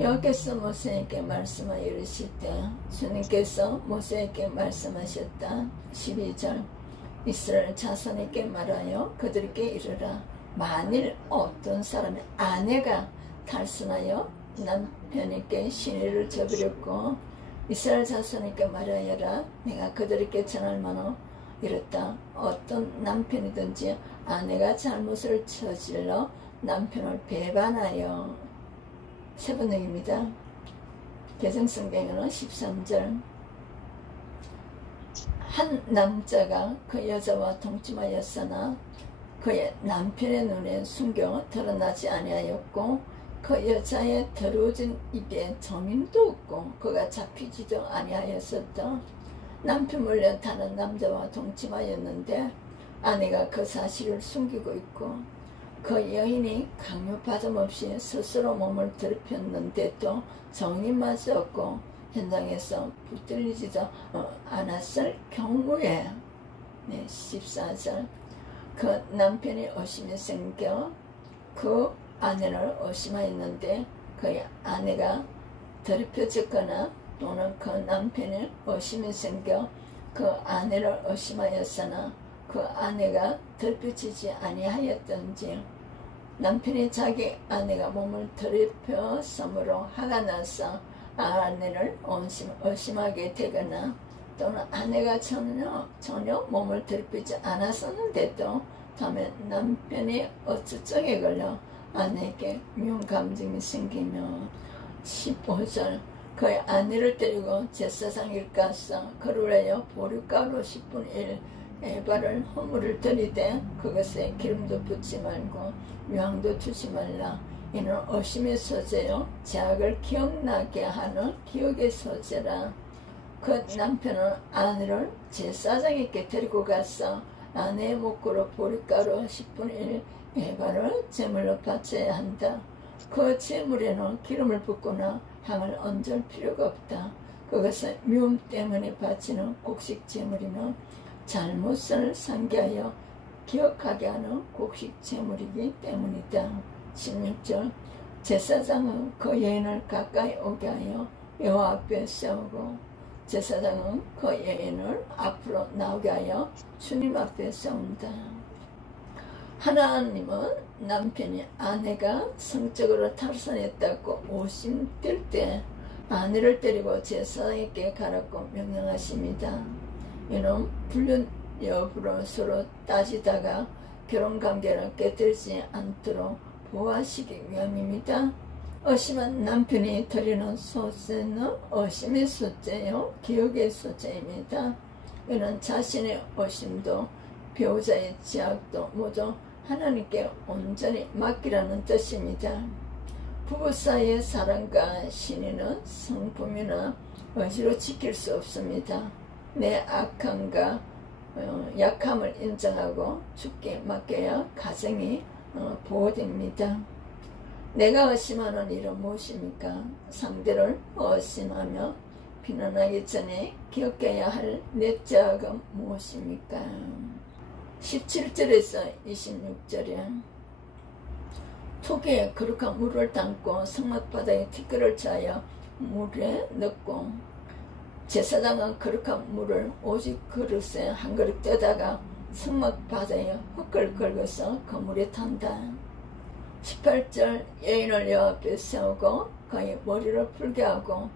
여호와께서 모세에게 말씀하여 이르시되 주님께서 모세에게 말씀하셨다. 12절 이스라엘 자손에게 말하여 그들에게 이르라. 만일 어떤 사람의 아내가 탈선하여 남편에게 시내를 저버렸고 이스라엘 자손에게 말하여라. 내가 그들에게 전할 만한 이렇다. 어떤 남편이든지 아내가 잘못을 저질러 남편을 배반하여 세 번역입니다. 개정성경에는 13절 한 남자가 그 여자와 동침하였으나 그의 남편의 눈에 숨겨 드러나지 아니하였고 그 여자의 더러워진 입에 점임도 없고 그가 잡히지도 아니하였었다. 남편 몰래 다른 남자와 동침하였는데 아내가 그 사실을 숨기고 있고 그 여인이 강요받음 없이 스스로 몸을 더럽혔는데도 정의마저 없고 현장에서 붙들리지도 않았을 경우에 14절 그 남편이 의심이 생겨 그 아내를 의심하였는데 그 아내가 더럽혀졌거나 또는 그 남편이 의심이 생겨 그 아내를 의심하였으나 그 아내가 더럽혀지지 아니하였던지 남편이 자기 아내가 몸을 더럽혔으므로 화가 나서 아내를 의심하게 되거나 또는 아내가 전혀 몸을 더럽히지 않았었는데도 다음에 남편이 어쩌증에 걸려 아내에게 미운 감정이 생기며 15절 그의 아내를 때리고 제사장을 가서 그를 하여 보리가루 10분의 1 에바를 허물을 들이대 그것에 기름도 붓지 말고 유황도 주지 말라. 이는 의심의 소재요 죄악을 기억나게 하는 기억의 소재라. 그 남편은 아내를 제사장에게 데리고 가서 아내의 목구로 보리가루 10분의 1 에바를 제물로 바쳐야 한다. 그 제물에는 기름을 붓거나 향을 얹을 필요가 없다. 그것은 미움 때문에 바치는 곡식 제물이며 잘못을 상기하여 기억하게 하는 곡식 제물이기 때문이다. 16절 제사장은 그 여인을 가까이 오게 하여 여호와 앞에 세우고 제사장은 그 여인을 앞으로 나오게 하여 주님 앞에 세운다. 하나님은 남편이 아내가 성적으로 탈선했다고 오심될 때 아내를 데리고 제사장에게 가라고 명령하십니다. 이는 불륜 여부로 서로 따지다가 결혼관계를 깨뜨리지 않도록 보호하시기 위함입니다. 의심한 남편이 드리는 소재는 의심의 소재요 기억의 소재입니다. 이는 자신의 의심도 배우자의 죄악도 모두 하나님께 온전히 맡기라는 뜻입니다. 부부 사이의 사랑과 신의는 성품이나 의지로 지킬 수 없습니다. 내 악함과 약함을 인정하고 주께 맡겨야 가정이 보호됩니다. 내가 의심하는 일은 무엇입니까? 상대를 의심하며 비난하기 전에 기억해야 할 내 죄악은 무엇입니까? 17절에서 26절에 톡에 거룩한 물을 담고 성막바닥에 티끌을 짜여 물에 넣고 제사장은 거룩한 물을 오직 그릇에 한 그릇 떠다가 성막바닥에 헛걸 긁어서 그 물에 탄다. 18절 여인을 여호와 앞에 세우고 그의 머리를 풀게 하고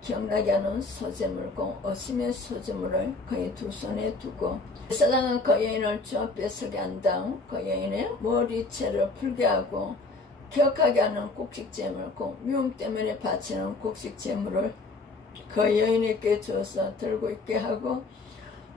기억나게 하는 소재물과 의심의 소재물을 그의 두 손에 두고 제사장은 그 여인을 주 앞에 서게 한 다음 그 여인의 머리채를 풀게 하고 기억하게 하는 곡식제물과 미움 때문에 바치는 곡식제물을 그 여인에게 주어서 들고 있게 하고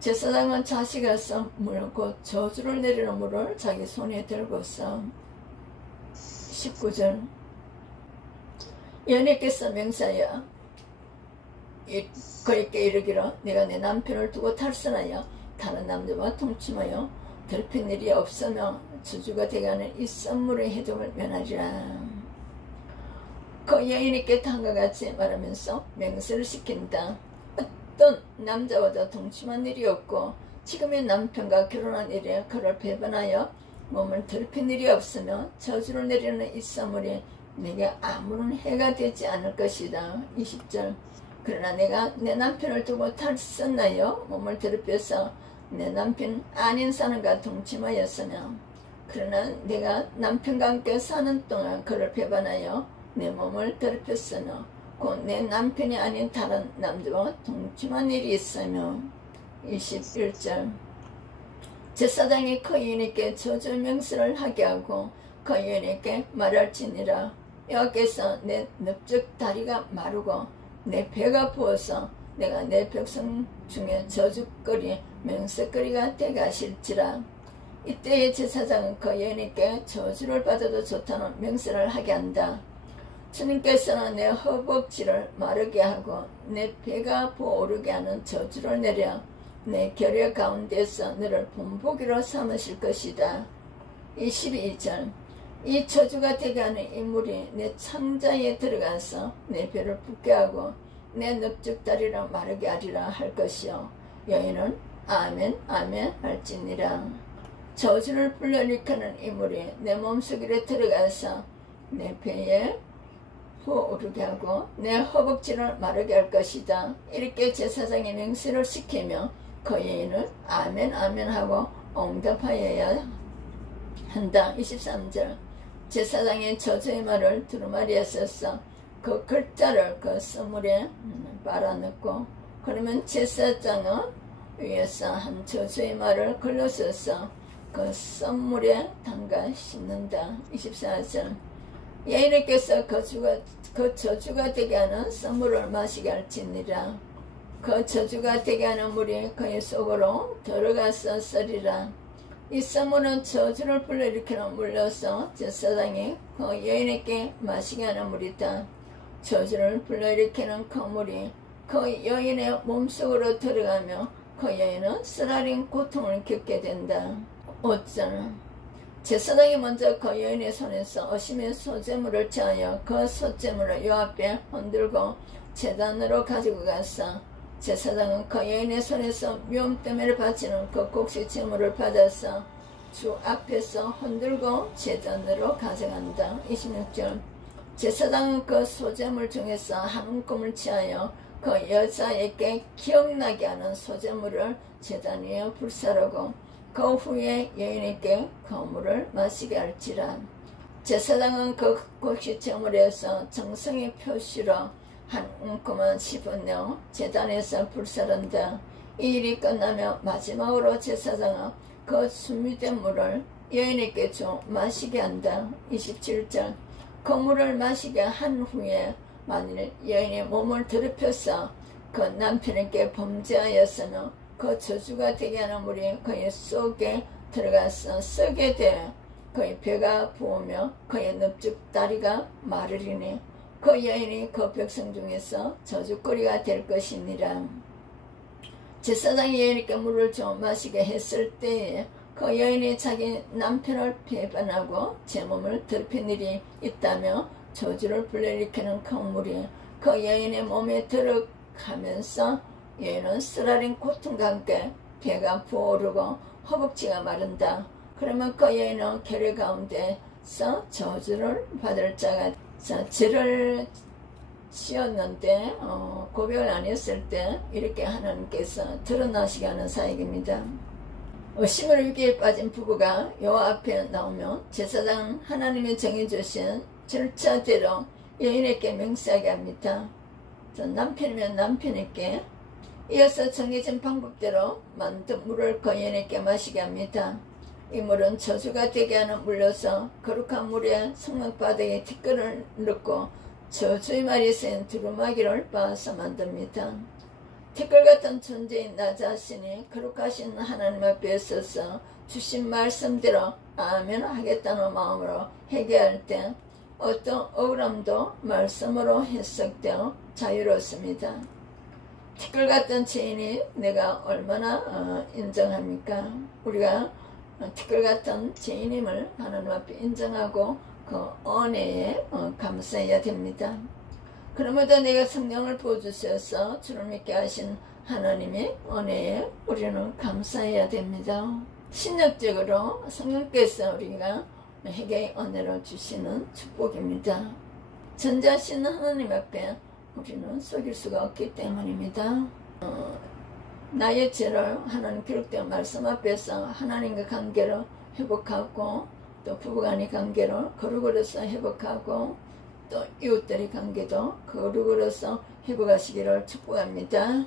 제사장은 자식에서 물 곧 저주를 내리는 물을 자기 손에 들고서 19절 여인에게서 명사하여 그에게 이르기로 내가 내 남편을 두고 탈선하여 다른 남자와 동침하여 더럽힌 일이 없으며 주주가 되가는 이 썸물의 해독을 면하리라. 그 여인에게 다음과 같이 말하면서 맹세를 시킨다. 어떤 남자와도 동침한 일이 없고 지금의 남편과 결혼한 일에 그를 배반하여 몸을 더럽힌 일이 없으며 저주를 내리는 이 썸물이 내게 아무런 해가 되지 않을 것이다. 20절. 그러나 내가 내 남편을 두고 탈선하여 몸을 더럽혀서 내 남편 아닌 사람과 동침하였으며 그러나 내가 남편과 함께 사는 동안 그를 배반하여 내 몸을 더럽혔으며 곧 내 남편이 아닌 다른 남자와 동침한 일이 있으며 21절. 제사장이 그 여인에게 저주 명세를 하게 하고 그 여인에게 말할지니라 여호와께서 내 넓적 다리가 마르고 내 배가 부어서 내가 내 백성 중에 저주거리 명색거리가 되게 하실지라. 이때의 제사장은 그 여인에게 저주를 받아도 좋다는 명세를 하게 한다. 주님께서는 내 허벅지를 마르게 하고 내 배가 부어오르게 하는 저주를 내려 내 결의 가운데서 너를 본보기로 삼으실 것이다. 22절. 이 저주가 되게 하는 인물이 내 창자에 들어가서 내 배를 붓게 하고 내 넓적 다리를 마르게 하리라 할 것이요 여인은 아멘 아멘 할지니라. 저주를 불러일으키는 인물이 내 몸속에 들어가서 내 배에 부어오르게 하고 내 허벅지를 마르게 할 것이다. 이렇게 제사장의 명세를 시키며 그 여인은 아멘 아멘 하고 응답하여야 한다. 23절. 제사장의 저주의 말을 두루마리에 써서 그 글자를 그 선물에 빨아넣고 그러면 제사장은 위에서 한 저주의 말을 글로 써서 그 선물에 담가 씻는다. 24절. 여인에게서 그 저주가 되게 하는 선물을 마시게 할지니라. 그 저주가 되게 하는 물이 그의 속으로 들어가서 쓰리라. 이 선물은 저주를 불러일으키는 물로서 제사장이 그 여인에게 마시게 하는 물이다. 저주를 불러일으키는 그 물이 그 여인의 몸속으로 들어가며 그 여인은 쓰라린 고통을 겪게 된다. 5절. 제사장이 먼저 그 여인의 손에서 어심의 소재물을 취하여 그 소재물을 요 앞에 흔들고 제단으로 가지고 가서 제사장은 그 여인의 손에서 미움때문에 바치는 그 곡식 제물을 받아서 주 앞에서 흔들고 제단으로 가져간다. 26절. 제사장은 그 소재물 중에서 한 움큼을 취하여 그 여자에게 기억나게 하는 소재물을 제단 위에 불사르고 그 후에 여인에게 그 물을 마시게 할지라. 제사장은 그 곡식 제물에서 정성의 표시로 한 움큼만 씹어내어 제단에서 불사른다. 이 일이 끝나며 마지막으로 제사장은 그 준비된 물을 여인에게 줘 마시게 한다. 27절. 그 물을 마시게 한 후에 만일 여인의 몸을 더럽혀서 그 남편에게 범죄하였으며 그 저주가 되게 하는 물이 그의 속에 들어가서 썩게 돼 그의 배가 부으며 그의 넓적 다리가 마르리니 그 여인이 그 백성 중에서 저주거리가 될 것이니라. 제사장이 여인에게 물을 줘 마시게 했을 때에 그 여인이 자기 남편을 배반하고 제 몸을 더럽힌 일이 있다며 저주를 불러일으키는 그 물이 그 여인의 몸에 들어가면서 여인은 쓰라린 고통과 함께 배가 부어오르고 허벅지가 마른다. 그러면 그 여인은 결의 가운데서 저주를 받을 자가 죄를 지었는데 고백을 안 했을 때 이렇게 하나님께서 드러나시게 하는 사역입니다. 의심을 위기에 빠진 부부가 여호와 앞에 나오면 제사장 하나님이 정해주신 절차대로 여인에게 명세하게 합니다. 남편이면 남편에게 이어서 정해진 방법대로 만든 물을 그 여인에게 마시게 합니다. 이 물은 저주가 되게 하는 물로서 거룩한 물에 성막바닥에 티끌을 넣고 저주의 말이 쓰인 두루마기를 빻아서 만듭니다. 티끌 같은 존재인 나 자신이 거룩하신 하나님 앞에 서서 주신 말씀대로 아멘 하겠다는 마음으로 회개할 때 어떤 억울함도 말씀으로 해석되어 자유롭습니다. 티끌 같은 죄인이 내가 얼마나 인정합니까? 우리가 티끌 같은 죄인임을 하나님 앞에 인정하고 그 은혜에 감사해야 됩니다. 그러므로 내가 성령을 부어주셔서 주를 믿게 하신 하나님의 은혜에 우리는 감사해야 됩니다. 신학적으로 성령께서 우리가 회개의 은혜를 주시는 축복입니다. 전자신 하나님 앞에 우리는 속일 수가 없기 때문입니다. 나의 죄를 하나님 기록된 말씀 앞에서 하나님과 관계를 회복하고, 또 부부간의 관계를 거룩으로서 회복하고, 또 이웃들의 관계도 거룩으로서 회복하시기를 축복합니다.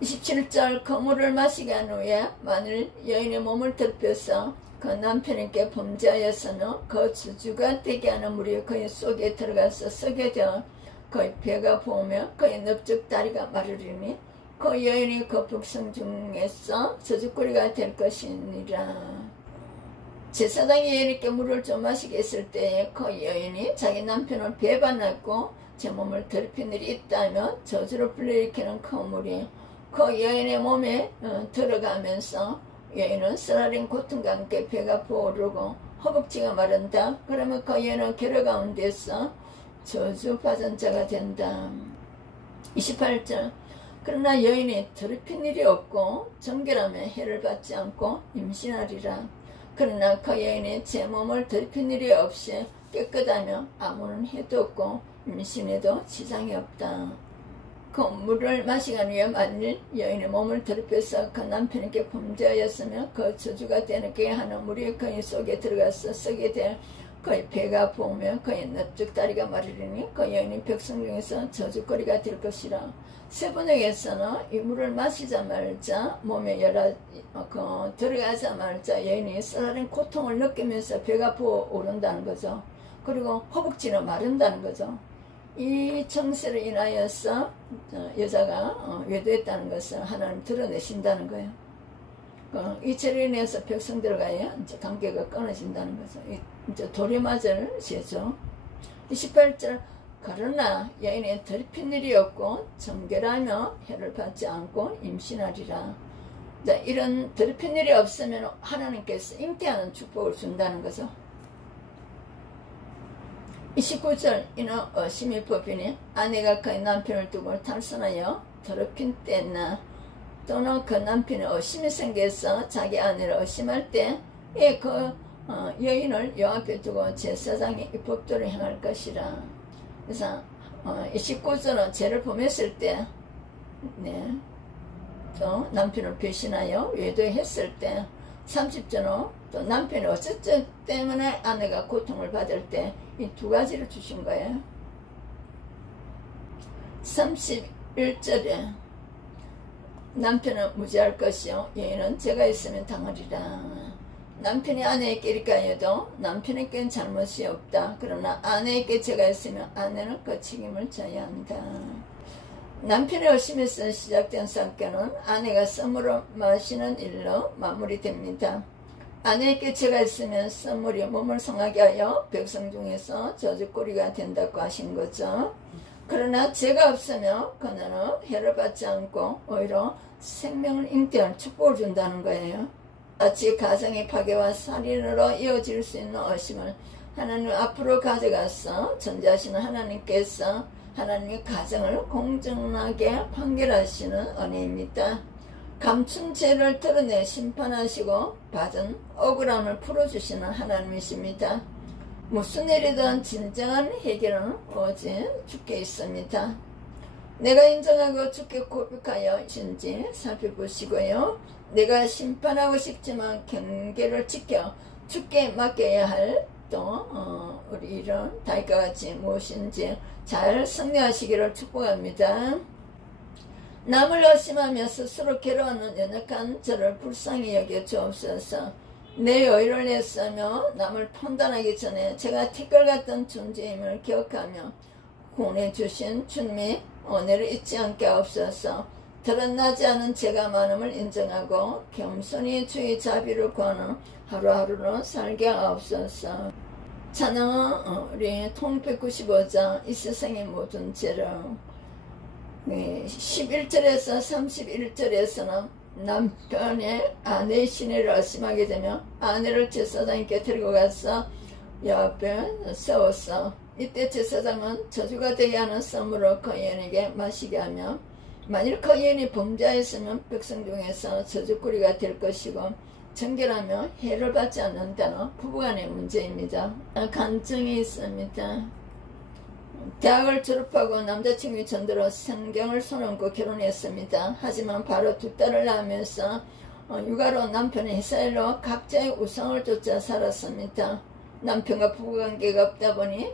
27절 그 물을 마시게 한 후에 만일 여인의 몸을 더럽혀서 그 남편에게 범죄하였으며 그 주주가 되게 하는 물이 그의 속에 들어가서 썩게 되어 그의 배가 부으며 그의 넓적 다리가 마르리니 그 여인이 그 백성 중에서 저주거리가 될 것이니라. 제사장이 여인에게 물을 좀 마시게 했을 때에 그 여인이 자기 남편을 배반하고 제 몸을 더럽힌 일이 있다며 저주를 불러일으키는 그 물이 그 여인의 몸에 들어가면서 여인은 쓰라린 고통과 함께 배가 부어오르고 허벅지가 마른다. 그러면 그 여인은 결혼 가운데서 저주받은 자가 된다. 28절 그러나 여인이 더럽힌 일이 없고 정결하며 해를 받지 않고 임신하리라. 그러나 그 여인이 제 몸을 더럽힌 일이 없이 깨끗하며 아무런 해도 없고 임신에도 지장이 없다. 그 물을 마시기 위해 만일 여인의 몸을 더럽혀서 그 남편에게 범죄하였으며 그 저주가 되게 하는 물이 그의 속에 들어가서 썩게 될 그의 배가 부으며 그의 넓적 다리가 마르리니 그 여인이 백성 중에서 저주거리가 될 것이라. 세 번역에서는 이 물을 마시자마자 몸에 들어가자마자 여인이 쓰라린 고통을 느끼면서 배가 부어오른다는 거죠. 그리고 허벅지는 마른다는 거죠. 이 정세로 인하여서 여자가 외도했다는 것을 하나님 드러내신다는 거예요. 이 죄로 인해서 백성들과의 이제 관계가 끊어진다는 거죠. 이제 도리맞을 죄죠. 28절 그러나 여인의 더럽힌 일이 없고 정결하며 해를 받지 않고 임신하리라. 이런 더럽힌 일이 없으면 하나님께서 잉태하는 축복을 준다는 거죠. 29절 이는 의심의 법이니 아내가 그의 남편을 두고 탈선하여 더럽힌 때나 또는 그 남편의 의심이 생겨서 자기 아내를 의심할 때에 그 여인을 여 앞에 두고 제사장이 이 법도를 행할 것이라. 그래서 29절은 죄를 범했을 때, 또 남편을 배신하여 외도했을 때, 30절은 또 남편이 어쨌든 때문에 아내가 고통을 받을 때 이 두 가지를 주신 거예요. 31절에 남편은 무지할 것이요 여인은 죄가 있으면 당하리라. 남편이 아내에게 이렇게 하여도 남편에게는 잘못이 없다. 그러나 아내에게 죄가 있으면 아내는 그 책임을 져야 한다. 남편의 의심에서 시작된 사건은 아내가 썸으로 마시는 일로 마무리됩니다. 아내에게 죄가 있으면 썸물이 몸을 상하게 하여 백성 중에서 저주거리가 된다고 하신 거죠. 그러나 죄가 없으면 그녀는 해를 받지 않고 오히려 생명을 잉태할 축복을 준다는 거예요. 마치 가정의 파괴와 살인으로 이어질 수 있는 의심을 하나님 앞으로 가져가서 전지하시는 하나님께서 하나님의 가정을 공정하게 판결하시는 은혜입니다. 감춘 죄를 드러내 심판하시고 받은 억울함을 풀어주시는 하나님이십니다. 무슨 일이든 진정한 해결은 오직 주께 있습니다. 내가 인정하고 주께 고백하여 신지 살펴보시고요. 내가 심판하고 싶지만 경계를 지켜 주께 맡겨야 할 또 우리 이런 다윗과 같이 무엇인지 잘 승리하시기를 축복합니다. 남을 의심하며 스스로 괴로워하는 연약한 저를 불쌍히 여겨 주옵소서. 내 의를 내쓰며 남을 판단하기 전에 제가 티끌 같은 존재임을 기억하며 구원해 주신 주님의 은혜를 잊지 않게 하옵소서. 드러나지 않은 죄가 많음을 인정하고 겸손히 주의 자비를 구하는 하루하루로 살게 하옵소서. 찬양은 우리 통 195장 이 세상의 모든 죄를 11절에서 31절에서는 남편의 아내의 시내를 의심하게 되며 아내를 제사장님께 데리고 가서 옆에 세웠어. 이때 제사장은 저주가 되게 하는 썸으로 그 여인에게 마시게 하며 만일 그 여인이 범죄하였으면 백성 중에서 저주거리가 될 것이고 정결하며 해를 받지 않는다는 부부간의 문제입니다. 간증이 있습니다. 대학을 졸업하고 남자친구의 전도로 성경을 손얹고 결혼했습니다. 하지만 바로 두 딸을 낳으면서 육아로 남편의 이스라엘로 각자의 우상을 쫓아 살았습니다. 남편과 부부관계가 없다 보니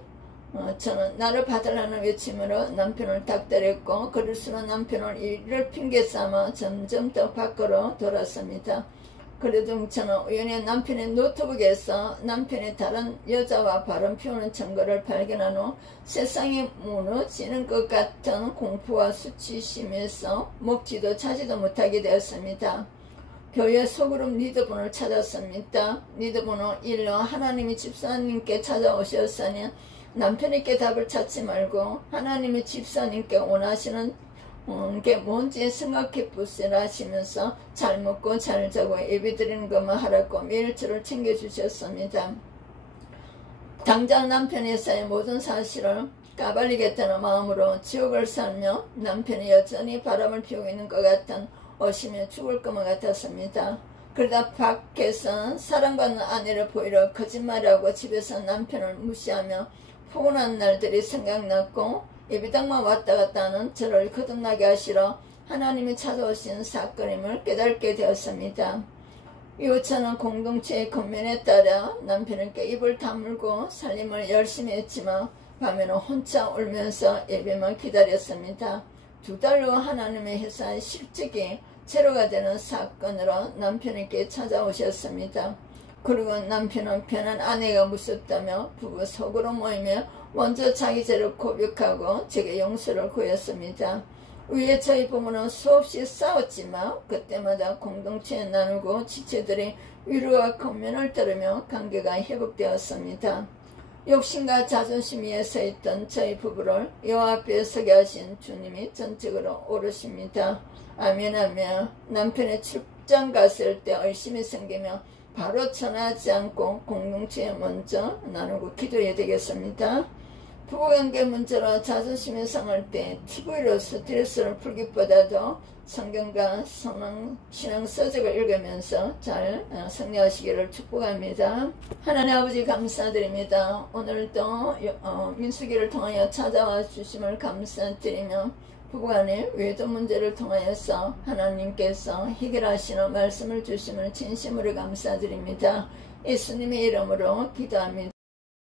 저는 나를 받으라는 외침으로 남편을 닥달했고, 그럴수록 남편을 일을 핑계 삼아 점점 더 밖으로 돌았습니다. 그래도 저는 우연히 남편의 노트북에서 남편이 다른 여자와 바람 피우는 증거를 발견한 후 세상이 무너지는 것 같은 공포와 수치심에서 먹지도 자지도 못하게 되었습니다. 교회 소그룹 리더분을 찾았습니다. 리더분은 일로 하나님이 집사님께 찾아오셨으니 남편에게 답을 찾지 말고 하나님이 집사님께 원하시는 게 뭔지 생각해 보시라 하시면서 잘 먹고 잘 자고 예배드리는 것만 하라고 매일 저를 챙겨주셨습니다. 당장 남편 회사의 모든 사실을 까발리겠다는 마음으로 지옥을 살며 남편이 여전히 바람을 피우고 있는 것 같은 의심에 죽을 것만 같았습니다. 그러다 밖에서 사랑받는 아내를 보이려 거짓말하고 집에서 남편을 무시하며 포근한 날들이 생각났고, 예배당만 왔다 갔다 하는 저를 거듭나게 하시러 하나님이 찾아오신 사건임을 깨닫게 되었습니다. 이후 저는 공동체의 권면에 따라 남편에게 입을 다물고 살림을 열심히 했지만 밤에는 혼자 울면서 예배만 기다렸습니다. 2달 후 하나님의 회사의 실직이 제로가 되는 사건으로 남편에게 찾아오셨습니다. 그리고 남편은 편한 아내가 무섭다며 부부 속으로 모이며 먼저 자기 죄를 고백하고 제게 용서를 구했습니다. 위에 저희 부부는 수없이 싸웠지만 그때마다 공동체에 나누고 지체들이 위로와 권면을 들으며 관계가 회복되었습니다. 욕심과 자존심 위에 서 있던 저희 부부를 여호와 앞에 서게 하신 주님이 전적으로 오르십니다. 아멘 아멘. 남편의 출장 갔을 때 의심이 생기며 바로 전화하지 않고 공동체에 먼저 나누고 기도해야 되겠습니다. 부부관계 문제로 자존심이 상할 때 TV로 스트레스를 풀기보다도 성경과 신앙 서적을 읽으면서 잘 승리하시기를 축복합니다. 하나님 아버지 감사드립니다. 오늘도 민수기를 통하여 찾아와 주심을 감사드리며 부부간의 외도 문제를 통하여서 하나님께서 해결하시는 말씀을 주심을 진심으로 감사드립니다. 예수님의 이름으로 기도합니다.